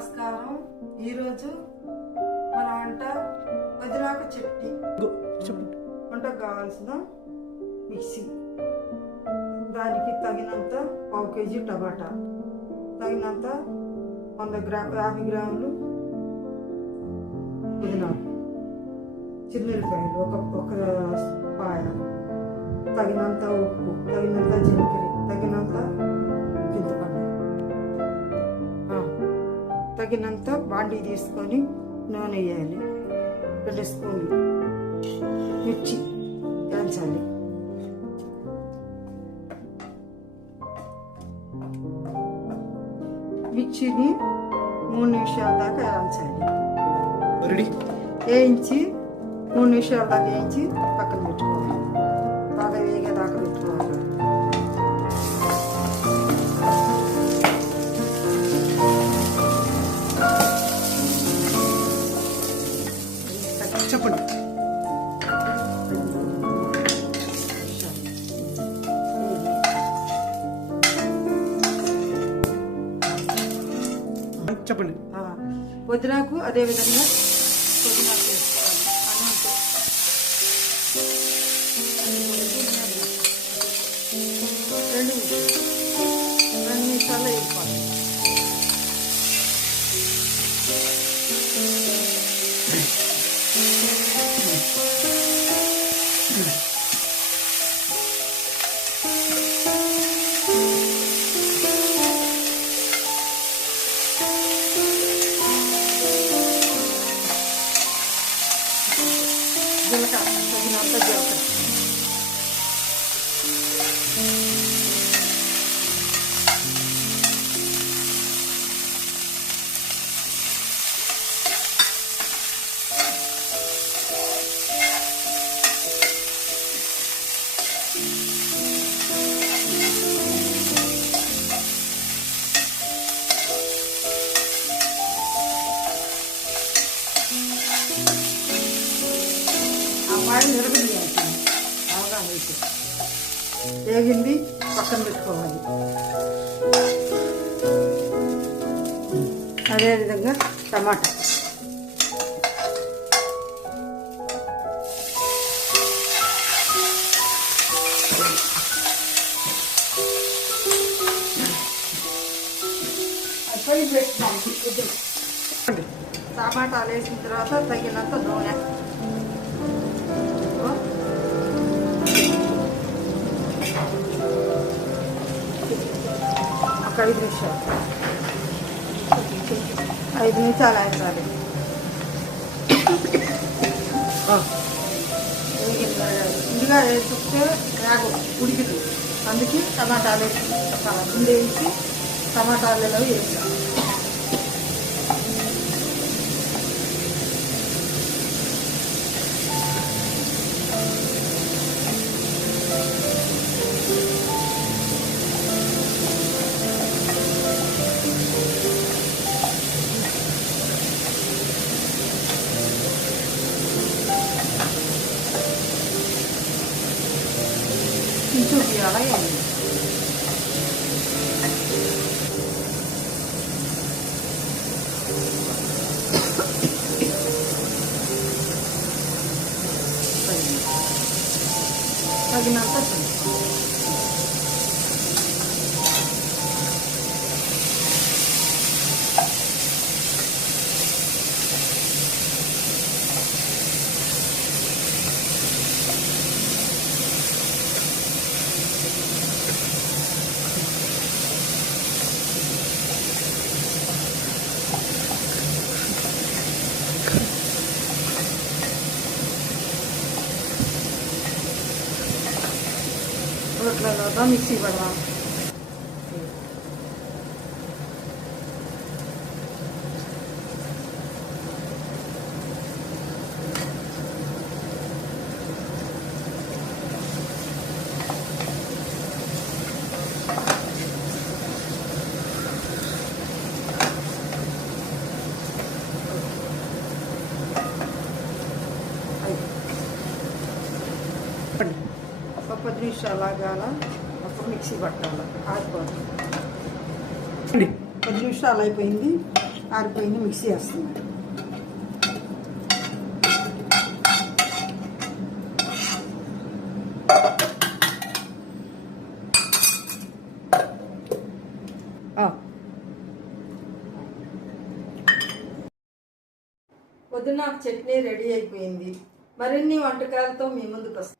నమస్కారం. ఈరోజు మన వంట వదిలాక చట్నీ. వంటకు కావాల్సిన మిక్సీ, దానికి తగినంత 1/2 kg టమాటా, తగినంత 50 గ్రాములు పుదీనాకు, చిన్నెల్లిపాయలు ఒక పాయ, తగినంత ఉప్పు, తగినంత జీలకర్ర, తగినంత చింతపండు, తగినంత బాండీ తీసుకొని నూనె వేయాలి. 2 స్పూన్లు మిర్చి వేయించాలి. మిర్చిని 3 నిమిషాల దాకా వేయించాలి. వేయించి 3 నిమిషాల దాకా వేయించి పక్కన పెట్టుకోవాలి. బాగా వేగేదాకా పెట్టుకోవాలి. చెప్పండి. చెప్పండి. పుదీనాకు అదే విధంగా పుదీనాకు వేసుకోవాలి. అన్నంతో 2 నిమిషాల్లో వేసుకోవాలి. జీలకర్ర, తగినంత జీలకర్ర, ఆయిల్ నిరగదీయాలి. బాగా వేసి వేగింది పక్కన పెట్టుకోవాలి. అదేవిధంగా టమాటా, టమాటాలు వేసిన తర్వాత తగినంత నూనె, ఒక 5 నిమిషాలు వేయించాలి. ముందుగా వేసుకుంటే ఉడికింది, అందుకే టమాటాలు ముందు వేసి టమాటాలలో వేసాం. చూపించాలి. తగినంత रोटला मिक्सी बढ़वा ఒక 10 నిమిషాలు ఆగాల. అప్పుడు మిక్సీ పట్టాలి. ఆగిపోతుంది. 10 నిమిషాలు అయిపోయింది. ఆరిపోయింది, మిక్సీ వేస్తున్నాను. పుదీనా చట్నీ రెడీ అయిపోయింది. మరిన్ని వంటకాలతో మీ ముందుకు వస్తాను.